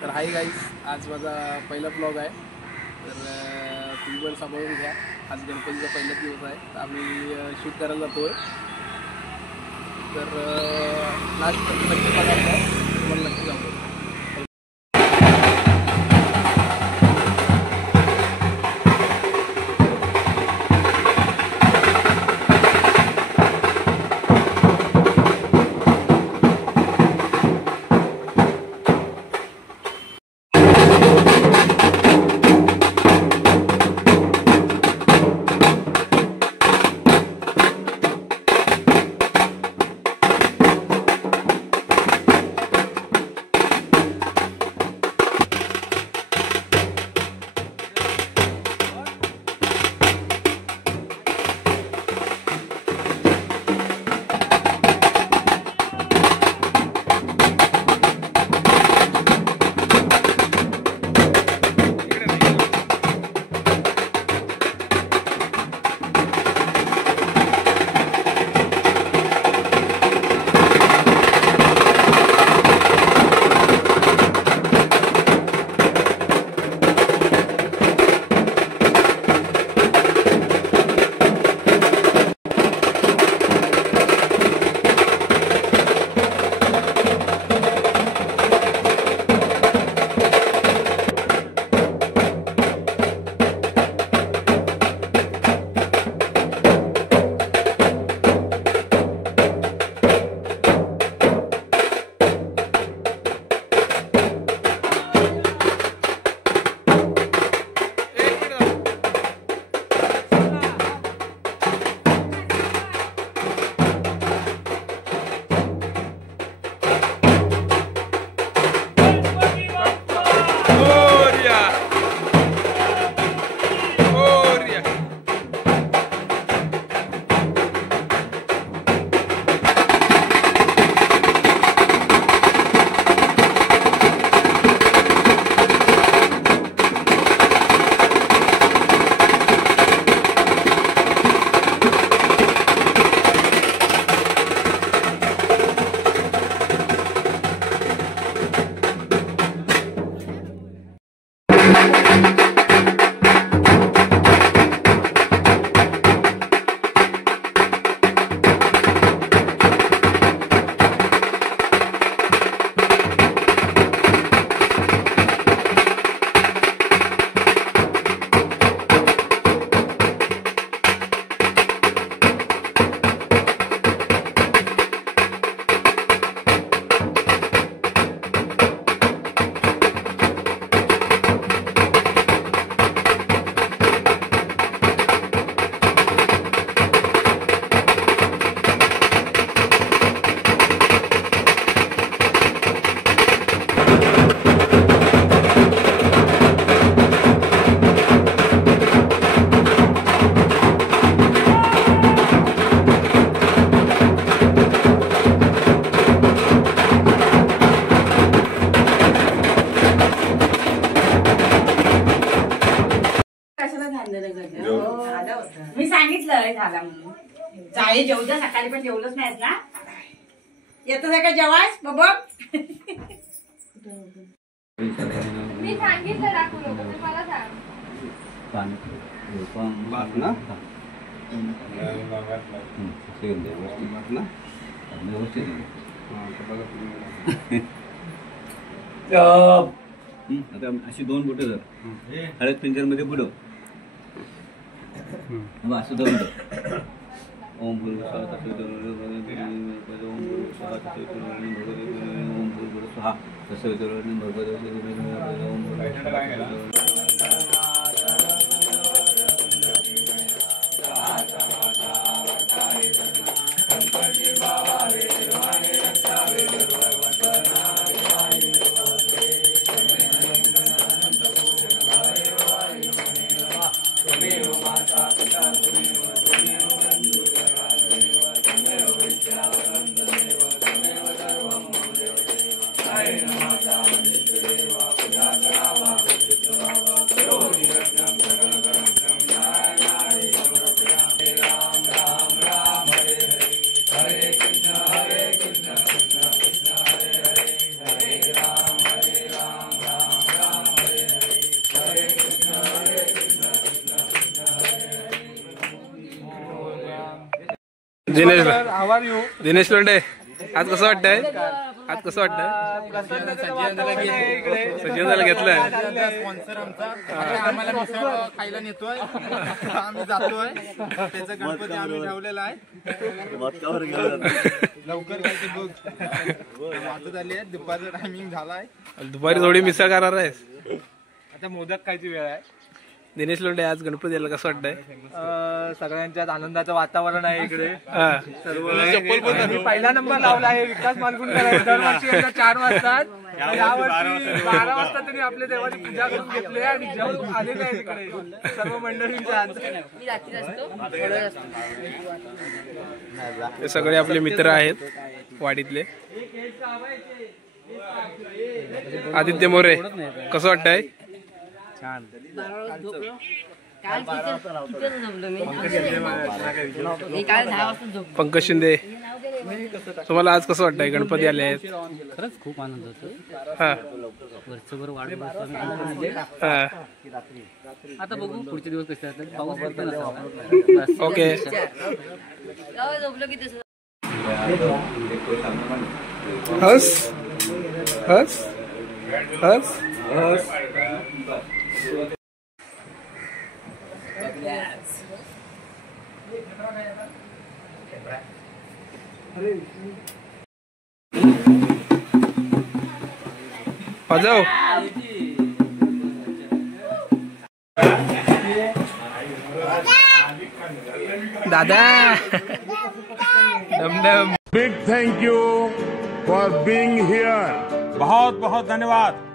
तर hi guys, आज माझा पहिला ब्लॉग आहे. तर तुम्ही पण सांभाळून घ्या. आज गणपतीचा पहिला दिवस आहे, तर आम्ही शूट करायला जातो आहे. तर लास्ट नक्की बघायला तुम्हाला नक्की जाऊ. मी सांगितलं झाला म्हणून जाळे जेवलं सकाळी पण जेवलंच नाहीत ना येतं का जेवायच बाबा मी सांगितलं राखू नको मला सांग आता अशी दोन बोट जर हळद फिंगर मध्ये बुडव असं दोन ओम गुरु स्वाहा तसं Namaste. दिनेश लोंढे, आज कसं वाटतंय? आज कसं वाटतंय? सचिन घेतलंय स्पॉन्सर आमचा आम्हाला मिसळ खायला नेतोय, आम्ही जातोय. त्याचा गणपती आम्ही ठेवलेला आहे. लवकर जायचं बघ, वाजत आली आहे, दुपारचा टायमिंग झालाय. दुपारी थोडी मिसळ करणार आहेस? आता मोदक खायची वेळ आहे. दिनेश लोंढे, आज गणपती यायला कसं वाटतंय? सगळ्यांच्यात आनंदाचं वातावरण आहे इकडे. हा. सर्व मी पहिला नंबर लावला आहे विकास मालगुणकर. दरवर्षी 4 वाजता, यावर्षी 12 वाजता तरी आपल्या देवाची पूजा करून घेतली आणि जेवण आलेले आहे तिकडे सर्व मंडळींच्या. हे सगळे आपले मित्र आहेत वाडीतले. आदित्य मोरे, कसं वाटतंय? पंकज शिंदे, तुम्हाला आज कसं वाटतंय? गणपती आले आहेत. खरंच खूप आनंद होतो. हा वर्षभर वाढ हा. आता बघू पुढचे दिवस कसे असतात. पाऊस पडतो. ओके. हस हस हस हस. वाजव. दादा Big thank you for being here. बहुत बहुत धन्यवाद.